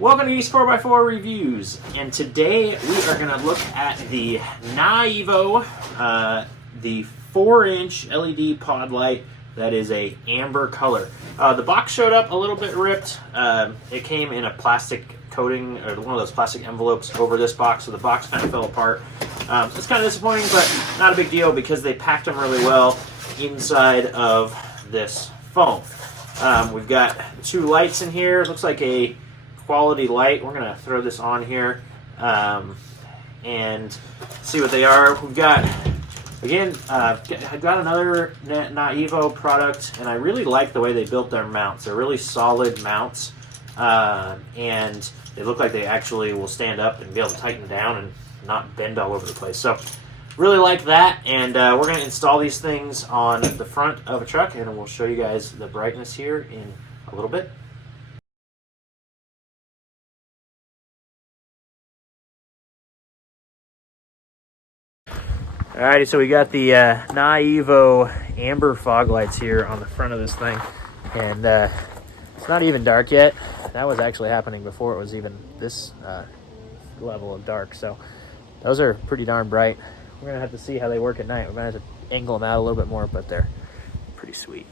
Welcome to Geeks4x4 Reviews, and today we are going to look at the NAOEVO, the 4-inch LED pod light that is a amber color. The box showed up a little bit ripped. It came in a plastic coating, or one of those plastic envelopes over this box, so the box kind of fell apart. It's kind of disappointing, but not a big deal because they packed them really well inside of this foam. We've got 2 lights in here. It looks like a quality light. We're gonna throw this on here and see what they are. We've got, again, I've got another NAOEVO product, and I really like the way they built their mounts. They're really solid mounts, and they look like they actually will stand up and be able to tighten down and not bend all over the place. So really like that, and we're going to install these things on the front of a truck, and we'll show you guys the brightness here in a little bit. Alrighty, so we got the NAOEVO amber fog lights here on the front of this thing, and it's not even dark yet. That was actually happening before it was even this level of dark, so those are pretty darn bright. We're gonna have to see how they work at night. We're gonna have to angle them out a little bit more, but they're pretty sweet.